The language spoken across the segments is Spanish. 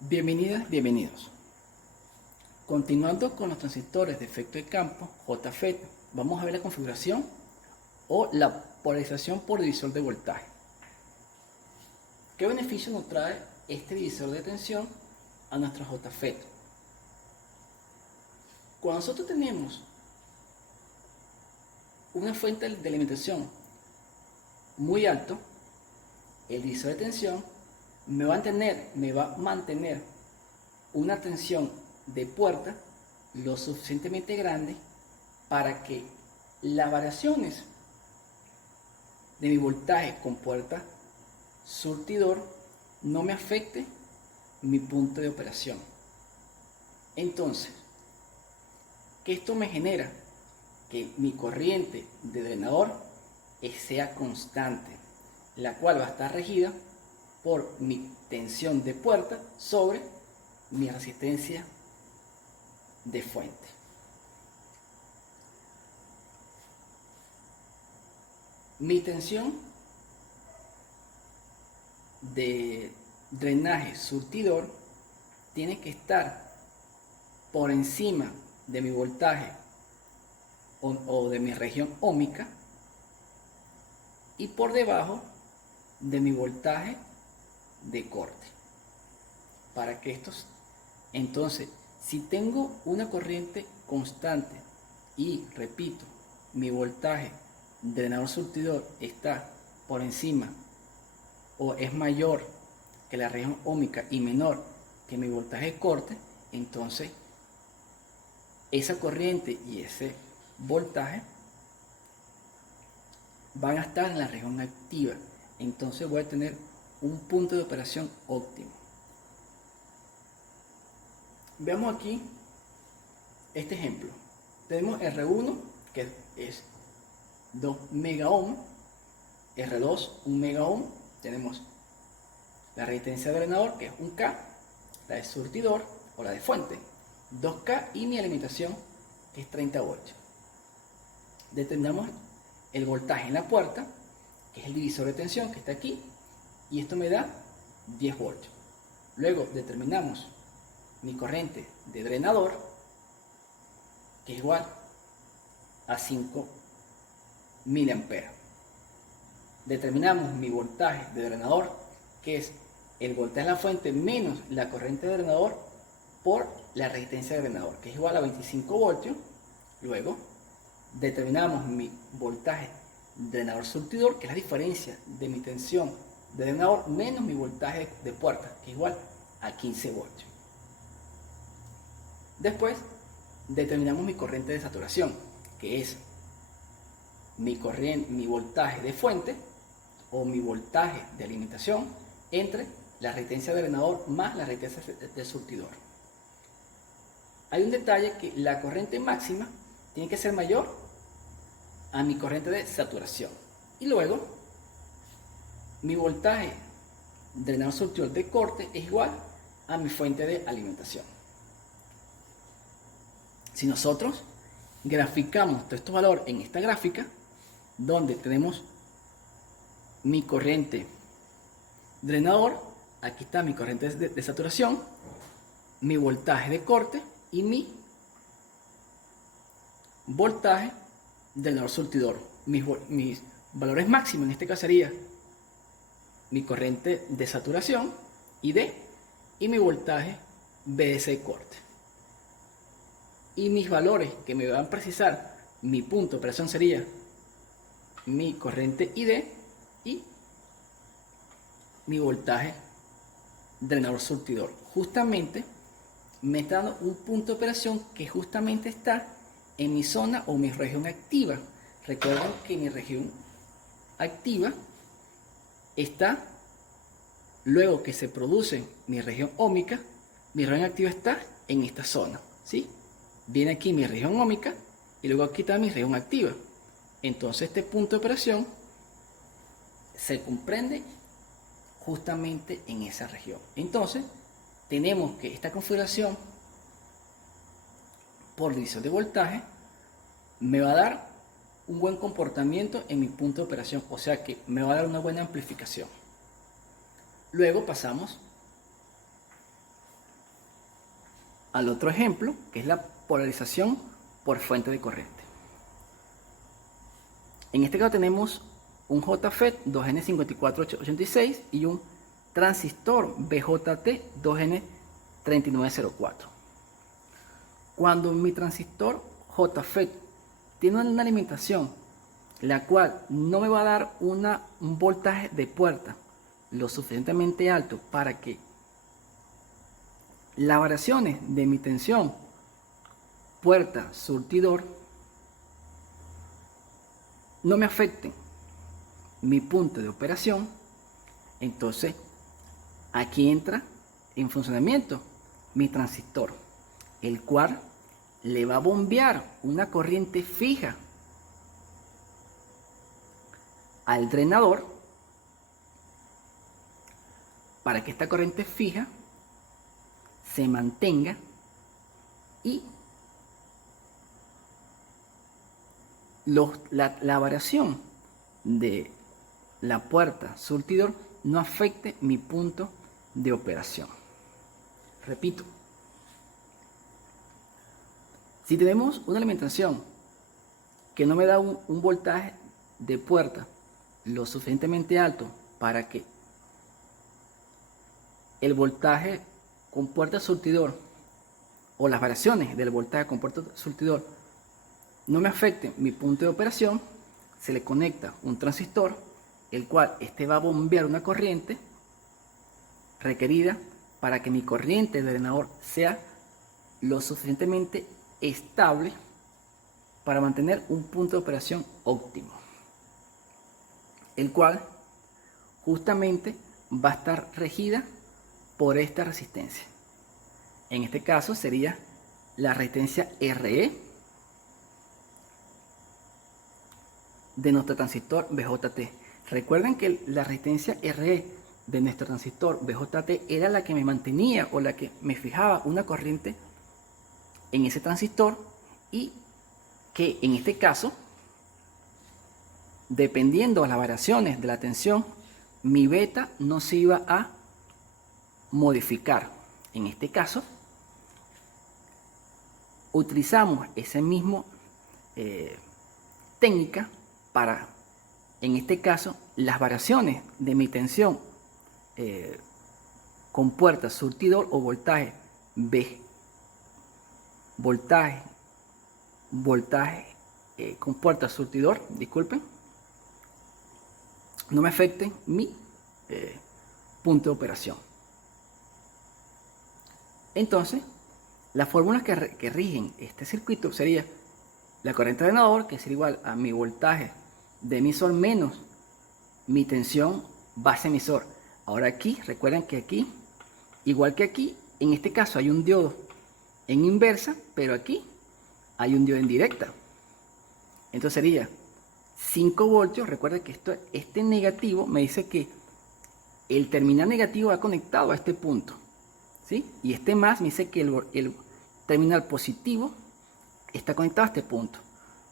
Bienvenidas, bienvenidos. Continuando con los transistores de efecto de campo, JFET, vamos a ver la configuración o la polarización por divisor de voltaje. ¿Qué beneficio nos trae este divisor de tensión a nuestra JFET? Cuando nosotros tenemos una fuente de alimentación muy alto, el divisor de tensión me va a mantener una tensión de puerta lo suficientemente grande para que las variaciones de mi voltaje con puerta surtidor no me afecte mi punto de operación. Entonces, ¿qué esto me genera? Que mi corriente de drenador sea constante, la cual va a estar regida por mi tensión de puerta sobre mi resistencia de fuente. Mi tensión de drenaje surtidor tiene que estar por encima de mi voltaje o de mi región óhmica y por debajo de mi voltaje de corte. Para que entonces, si tengo una corriente constante y repito, mi voltaje drenador surtidor está por encima o es mayor que la región óhmica y menor que mi voltaje de corte, entonces esa corriente y ese voltaje van a estar en la región activa. Entonces voy a tener un punto de operación óptimo. Veamos aquí este ejemplo. Tenemos R1, que es 2 mega ohm, R2, 1 mega ohm. Tenemos la resistencia de drenador, que es 1K, la de surtidor o la de fuente, 2K, y mi alimentación, que es 30 voltios. Determinamos el voltaje en la puerta, que es el divisor de tensión que está aquí, y esto me da 10 voltios. Luego determinamos mi corriente de drenador, que es igual a 5 miliamperes. Determinamos mi voltaje de drenador, que es el voltaje de la fuente menos la corriente de drenador por la resistencia de drenador, que es igual a 25 voltios. Luego determinamos mi voltaje drenador surtidor, que es la diferencia de mi tensión de drenador menos mi voltaje de puerta, que es igual a 15 voltios. Después determinamos mi corriente de saturación, que es mi voltaje de fuente o mi voltaje de alimentación entre la resistencia de drenador más la resistencia de surtidor. Hay un detalle, que la corriente máxima tiene que ser mayor a mi corriente de saturación. Y luego mi voltaje drenador surtidor de corte es igual a mi fuente de alimentación. Si nosotros graficamos todos estos valores en esta gráfica, donde tenemos mi corriente drenador, aquí está mi corriente de saturación, mi voltaje de corte y mi voltaje drenador surtidor. Mis valores máximos en este caso sería mi corriente de saturación ID y mi voltaje BS de corte. Y mis valores que me van a precisar mi punto de operación sería mi corriente ID y mi voltaje drenador surtidor. Justamente me está dando un punto de operación que justamente está en mi zona o mi región activa. Recuerden que mi región activa está luego que se produce mi región óhmica. Mi región activa está en esta zona, ¿sí? Viene aquí mi región óhmica y luego aquí está mi región activa. Entonces este punto de operación se comprende justamente en esa región. Entonces tenemos que esta configuración por divisor de voltaje me va a dar un buen comportamiento en mi punto de operación, o sea que me va a dar una buena amplificación. Luego pasamos al otro ejemplo, que es la polarización por fuente de corriente. En este caso tenemos un JFET 2N54886 y un transistor BJT 2N3904. Cuando mi transistor JFET tiene una alimentación la cual no me va a dar un voltaje de puerta lo suficientemente alto para que las variaciones de mi tensión puerta surtidor no me afecten mi punto de operación, entonces aquí entra en funcionamiento mi transistor, el cual le va a bombear una corriente fija al drenador para que esta corriente fija se mantenga y la variación de la puerta surtidor no afecte mi punto de operación. Repito, si tenemos una alimentación que no me da un voltaje de puerta lo suficientemente alto para que el voltaje con puerta surtidor o las variaciones del voltaje con puerta surtidor no me afecten mi punto de operación, se le conecta un transistor, el cual va a bombear una corriente requerida para que mi corriente del drenador sea lo suficientemente estable para mantener un punto de operación óptimo, el cual justamente va a estar regida por esta resistencia. En este caso sería la resistencia RE de nuestro transistor BJT. Recuerden que la resistencia RE de nuestro transistor BJT era la que me mantenía o la que me fijaba una corriente en ese transistor, y que en este caso, dependiendo de las variaciones de la tensión, mi beta no se iba a modificar. En este caso utilizamos ese mismo técnica para, en este caso, las variaciones de mi tensión con puerta surtidor o voltaje B, voltaje con puerta surtidor, disculpen, no me afecte mi punto de operación. Entonces, las fórmulas que rigen este circuito sería la corriente de drenador, que sería igual a mi voltaje de emisor menos mi tensión base emisor. Ahora aquí, recuerden que aquí, igual que aquí, en este caso hay un diodo en inversa, pero aquí hay un diodo en directa. Entonces sería 5 voltios. Recuerden que este negativo me dice que el terminal negativo va conectado a este punto, ¿sí? Y este más me dice que el terminal positivo está conectado a este punto.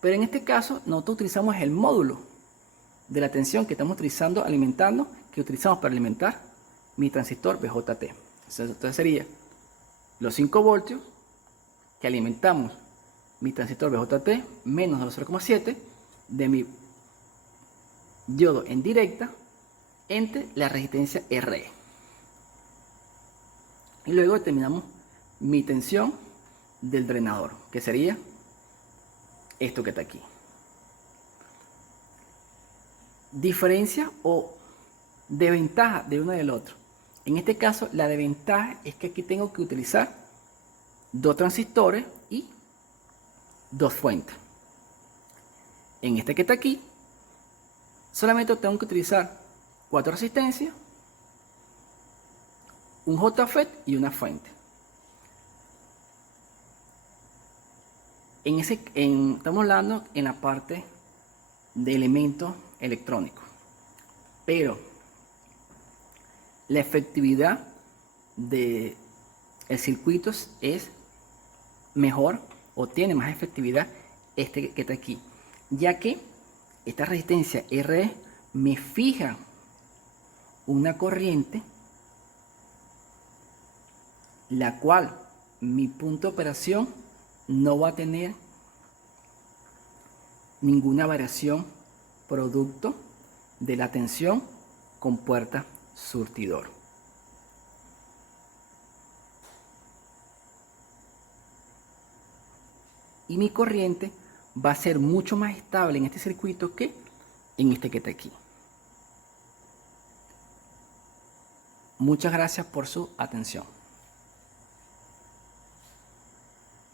Pero en este caso nosotros utilizamos el módulo de la tensión que estamos utilizando, que utilizamos para alimentar mi transistor BJT. Entonces sería los 5 voltios que alimentamos mi transistor BJT menos los 0,7 de mi diodo en directa entre la resistencia RE. Y luego determinamos mi tensión del drenador, que sería esto que está aquí. Diferencia o desventaja de uno del otro. En este caso, la desventaja es que aquí tengo que utilizar 2 transistores y 2 fuentes. En este que está aquí, solamente tengo que utilizar 4 resistencias, un JFET y una fuente. Estamos hablando en la parte de elementos electrónicos, pero la efectividad del circuito es mejor o tiene más efectividad que está aquí, ya que esta resistencia RE me fija una corriente la cual mi punto de operación no va a tener ninguna variación producto de la tensión con puerta surtidor. Y mi corriente va a ser mucho más estable en este circuito que en este que está aquí. Muchas gracias por su atención.